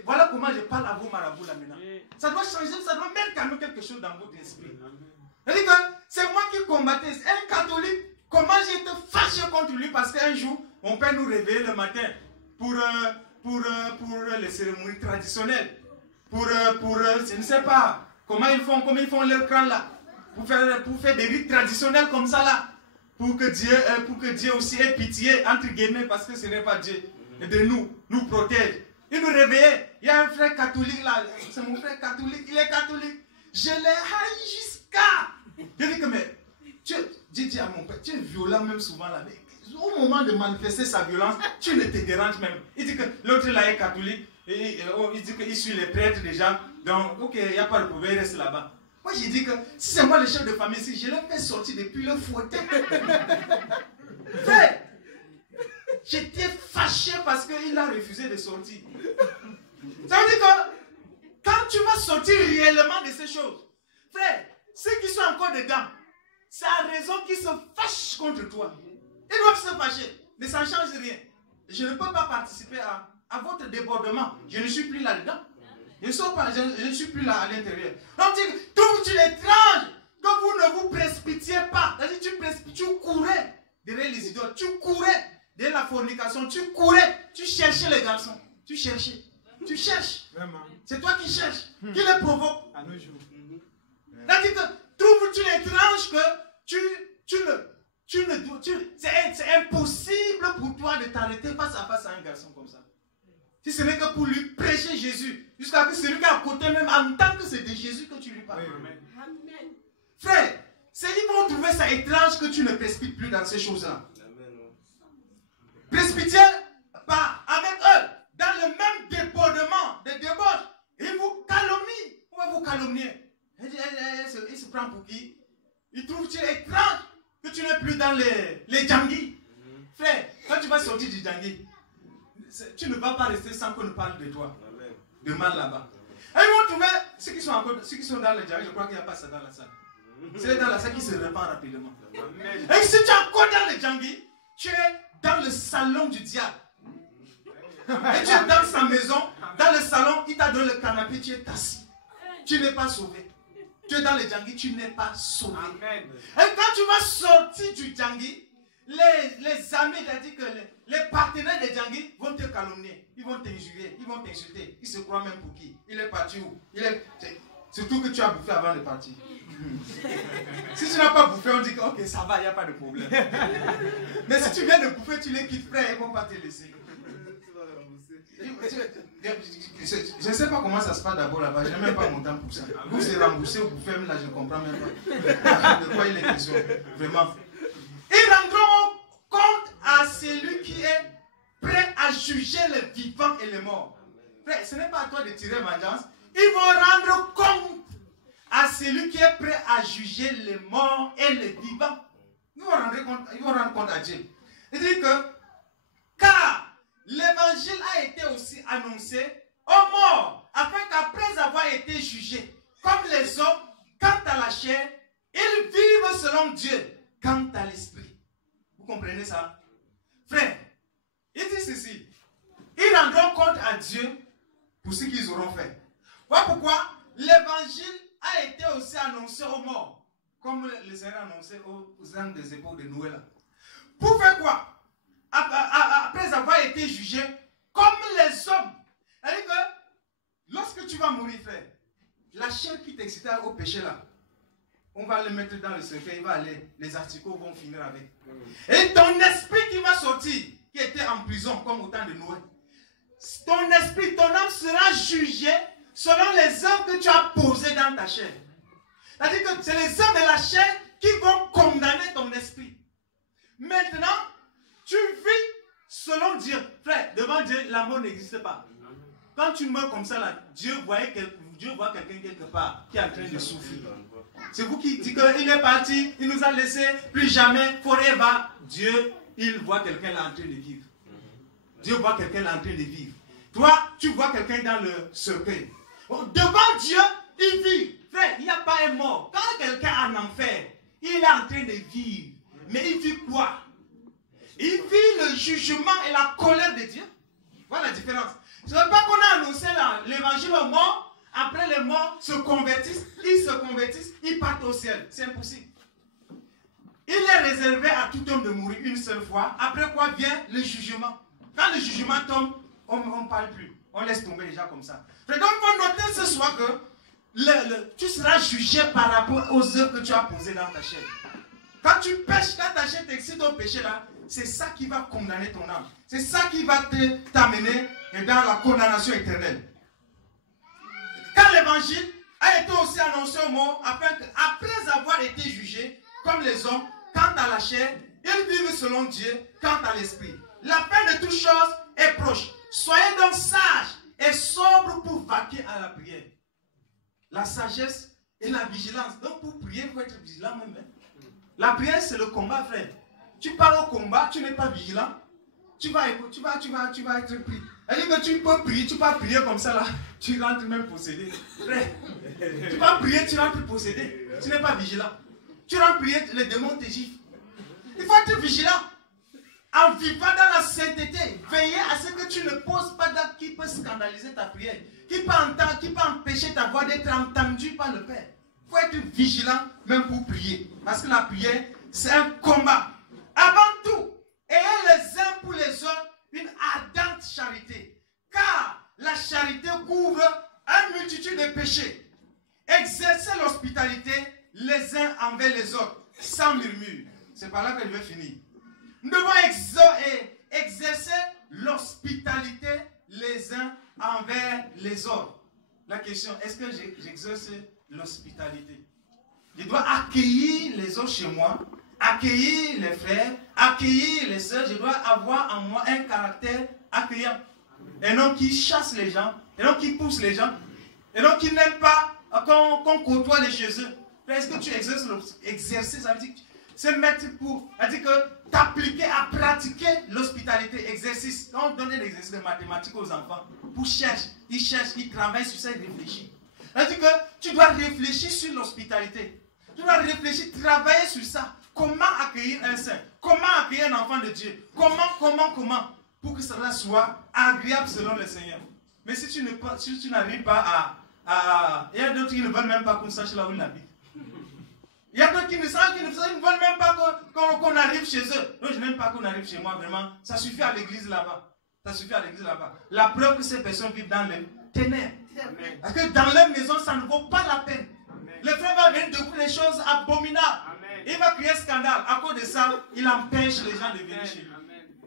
Voilà comment je parle à vos marabouts là maintenant. Ça doit changer, ça doit mettre quand même quelque chose dans votre esprit. C'est-à-dire que c'est moi qui combattais. Un catholique, comment j'ai été fâché contre lui parce qu'un jour, mon père nous réveillait le matin pour les cérémonies traditionnelles. Je ne sais pas, comment ils font leur cran là. Pour faire des rites traditionnels comme ça là. Pour que Dieu aussi ait pitié, entre guillemets, parce que ce n'est pas Dieu, et de nous protège. Il nous réveillait. Il y a un frère catholique là, c'est mon frère catholique, il est catholique. Je l'ai haï jusqu'à. Je dis que, mais, j'ai dit à mon père, tu es violent même souvent là. Mais au moment de manifester sa violence, tu ne te déranges même. Il dit que l'autre là est catholique, et il dit qu'il suit les prêtres déjà. Donc, ok, il n'y a pas de problème, il reste là-bas. Moi j'ai dit que si c'est moi le chef de famille ici, je l'ai fait sortir depuis le fouetté. Frère, j'étais fâché parce qu'il a refusé de sortir. Ça veut dire que quand tu vas sortir réellement de ces choses, frère, ceux qui sont encore dedans, c'est à raison qu'ils se fâchent contre toi. Ils doivent se fâcher, mais ça ne change rien. Je ne peux pas participer à votre débordement. Je ne suis plus là-dedans. Je ne suis plus là à l'intérieur. Donc, trouves-tu l'étrange que vous ne vous précipitiez pas? C'est-à-dire, tu courais derrière les idoles, tu courais derrière la fornication, tu courais, tu cherchais les garçons, tu cherchais, tu cherches. C'est toi qui cherches, qui les provoque. À nos jours. C'est-à-dire que trouves-tu l'étrange que c'est impossible pour toi de t'arrêter face à face à un garçon comme ça. Si ce n'est que pour lui prêcher Jésus, jusqu'à ce que celui qui est à côté même entend que c'est de Jésus que tu lui parles. Amen. Frère, ils vont trouver ça étrange que tu ne précipites plus dans ces choses-là. Précipitez pas avec eux dans le même débordement, de débauche. Ils vous calomnient. On va vous calomnier. Il se prend pour qui? Il trouve-t-il étrange que tu n'es plus dans les djangis? Frère, quand tu vas sortir du djangi, tu ne vas pas rester sans qu'on ne parle de toi. Amen. De mal là-bas. Et ils vont trouver ceux qui sont dans le djangi, je crois qu'il n'y a pas ça dans la salle. C'est dans la salle qui se répand rapidement. Amen. Et si tu es encore dans le djangi, tu es dans le salon du diable. Et tu es dans sa maison, dans le salon, il t'a donné le canapé, tu es assis. Tu n'es pas sauvé. Tu es dans le djangi, tu n'es pas sauvé. Amen. Et quand tu vas sortir du djangi, les amis, c'est-à-dire que les partenaires de djangi vont te calomnier, ils vont t'injurier, ils vont t'insulter. Ils se croient même pour qui? Il est parti où? Surtout que tu as bouffé avant de partir. Si tu n'as pas bouffé, on dit que ok, ça va, il n'y a pas de problème. Mais si tu viens de bouffer, tu les quittes, frère, ils ne vont pas te laisser. Je ne sais pas comment ça se passe d'abord là-bas, je n'ai même pas mon temps pour ça. Vous c'est remboursé ou bouffé, là je ne comprends même pas de quoi il est question. Vraiment. Ils rendront compte à celui qui est prêt à juger les vivants et les morts. Frère, ce n'est pas à toi de tirer vengeance. Ils vont rendre compte à celui qui est prêt à juger les morts et les vivants. Ils vont rendre compte à Dieu. Il dit que, car l'évangile a été aussi annoncé aux morts, afin qu'après avoir été jugés comme les hommes, quant à la chair, ils vivent selon Dieu, quant à l'esprit. Vous comprenez ça? Frère, il dit ceci. Ils rendront compte à Dieu pour ce qu'ils auront fait. Voilà pourquoi l'évangile a été aussi annoncé aux morts. Comme le Seigneur a annoncé aux hommes des époques de Noël. Pour faire quoi? Après avoir été jugé comme les hommes. C'est-à-dire que lorsque tu vas mourir, frère, la chair qui t'excitait au péché là, on va le mettre dans le cercueil, il va aller, les articles vont finir avec. Et ton esprit qui va sortir, qui était en prison comme au temps de Noé, ton esprit, ton âme sera jugée selon les œuvres que tu as posées dans ta chair. C'est-à-dire que c'est les œuvres de la chair qui vont condamner ton esprit. Maintenant, tu vis selon Dieu. Frère, devant Dieu, la mort n'existe pas. Quand tu meurs comme ça, là, Dieu voit quelqu'un quelque part qui est en train de souffrir. C'est vous qui dites qu'il est parti, il nous a laissé, plus jamais, forever. Dieu, il voit quelqu'un là en train de vivre. Dieu voit quelqu'un là en train de vivre. Toi, tu vois quelqu'un dans le cercueil. Devant Dieu, il vit. Frère, il n'y a pas un mort. Quand quelqu'un est en enfer, il est en train de vivre. Mais il vit quoi? Il vit le jugement et la colère de Dieu. Voilà la différence. Ce n'est pas qu'on a annoncé l'évangile aux morts. Après les morts se convertissent, ils partent au ciel. C'est impossible. Il est réservé à tout homme de mourir une seule fois. Après quoi vient le jugement. Quand le jugement tombe, on ne parle plus. On laisse tomber les gens comme ça. Donc il faut noter ce soir que tu seras jugé par rapport aux œuvres que tu as posées dans ta chair. Quand tu pêches, quand ta chair t'excite au péché là, c'est ça qui va condamner ton âme. C'est ça qui va t'amener dans la condamnation éternelle. Quand l'évangile a été aussi annoncé aux morts, après avoir été jugés comme les hommes, quant à la chair, ils vivent selon Dieu, quant à l'esprit. La fin de toutes choses est proche. Soyez donc sages et sobres pour vaquer à la prière. La sagesse et la vigilance. Donc pour prier, il faut être vigilant même. La prière, c'est le combat, frère. Tu pars au combat, tu n'es pas vigilant. Tu vas être pris. Elle dit que tu peux prier, tu vas prier comme ça là, tu rentres même possédé. Frère, tu vas prier, tu rentres possédé. Tu n'es pas vigilant. Tu rentres prier, les démons te giflent. Il faut être vigilant. En vivant dans la sainteté, veillez à ce que tu ne poses pas d'acte qui peut scandaliser ta prière, qui peut empêcher ta voix d'être entendue par le Père. Il faut être vigilant même pour prier. Parce que la prière, c'est un combat. Avant tout, ayez les uns pour les autres une ardente charité. Car la charité couvre une multitude de péchés. Exercez l'hospitalité les uns envers les autres, sans murmure. C'est par là que je vais finir. Nous devons exercer l'hospitalité les uns envers les autres. La question, est-ce que j'exerce l'hospitalité? Je dois accueillir les autres chez moi, accueillir les frères, accueillir les sœurs. Je dois avoir en moi un caractère accueillant. Et non qui chasse les gens, et non qui pousse les gens, et non qui n'aime pas qu'on côtoie les chez eux. Est-ce que tu exercer, ça veut dire se mettre pour, ça veut dire que t'appliquer à pratiquer l'hospitalité, exercice. On donne un exercice de mathématiques aux enfants. Pour chercher, ils travaillent sur ça, ils réfléchissent. Ça veut dire que tu dois réfléchir sur l'hospitalité. Tu dois réfléchir, travailler sur ça. Comment accueillir un saint? Comment accueillir un enfant de Dieu? Comment? Pour que cela soit agréable selon le Seigneur. Mais si tu n'arrives pas à... Il y a d'autres qui ne veulent même pas qu'on sache là où il habite. Il y a d'autres qui ne veulent même pas qu'on arrive chez eux. Non, je n'aime pas qu'on arrive chez moi, vraiment. Ça suffit à l'église là-bas. La preuve que ces personnes vivent dans les ténèbres. Amen. Parce que dans leur maison, ça ne vaut pas la peine. Amen. Le frère va venir découvrir des choses abominables. Amen. Il va créer scandale. À cause de ça, il empêche les gens de venir chez lui.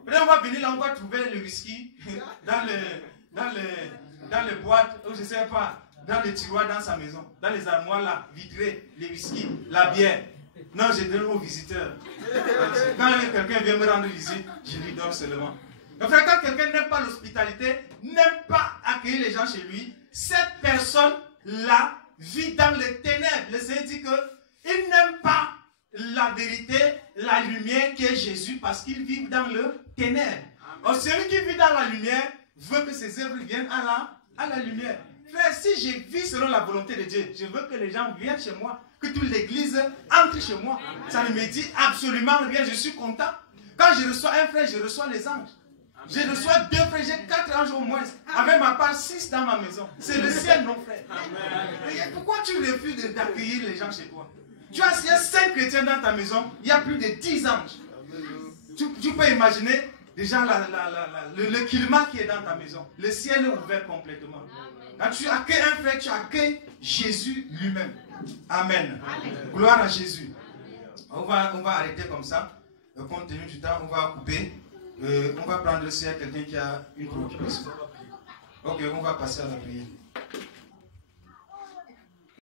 Maintenant, on va venir là, on va trouver le whisky dans les boîtes, ou je ne sais pas, dans les tiroirs dans sa maison, dans les armoires là, vitrées, les whisky, la bière. Non, je donne aux visiteurs. Quand quelqu'un vient me rendre visite, je lui donne seulement. Donc, quand quelqu'un n'aime pas l'hospitalité, n'aime pas accueillir les gens chez lui, cette personne-là vit dans les ténèbres. Le Seigneur dit qu'il n'aime pas la vérité, la lumière qui est Jésus, parce qu'il vit dans le ténèbre. Or, celui qui vit dans la lumière veut que ses œuvres viennent à la lumière. Frère, si je vis selon la volonté de Dieu, je veux que les gens viennent chez moi, que toute l'église entre chez moi. Ça ne me dit absolument rien, je suis content. Quand quand je reçois un frère, je reçois les anges. Je reçois 2 frères, j'ai 4 anges au moins. Avec ma part, 6 dans ma maison. C'est le ciel, non, frère. Et pourquoi tu refuses d'accueillir les gens chez toi? Tu as 5 chrétiens dans ta maison, il y a plus de 10 anges. Tu peux imaginer déjà le climat qui est dans ta maison. Le ciel est ouvert complètement. Quand tu accueilles un frère, tu accueilles Jésus lui-même. Amen. Gloire à Jésus. On va arrêter comme ça. Compte tenu du temps, on va couper. On va prendre s'il y a quelqu'un qui a une préoccupation. Ok, on va passer à la prière.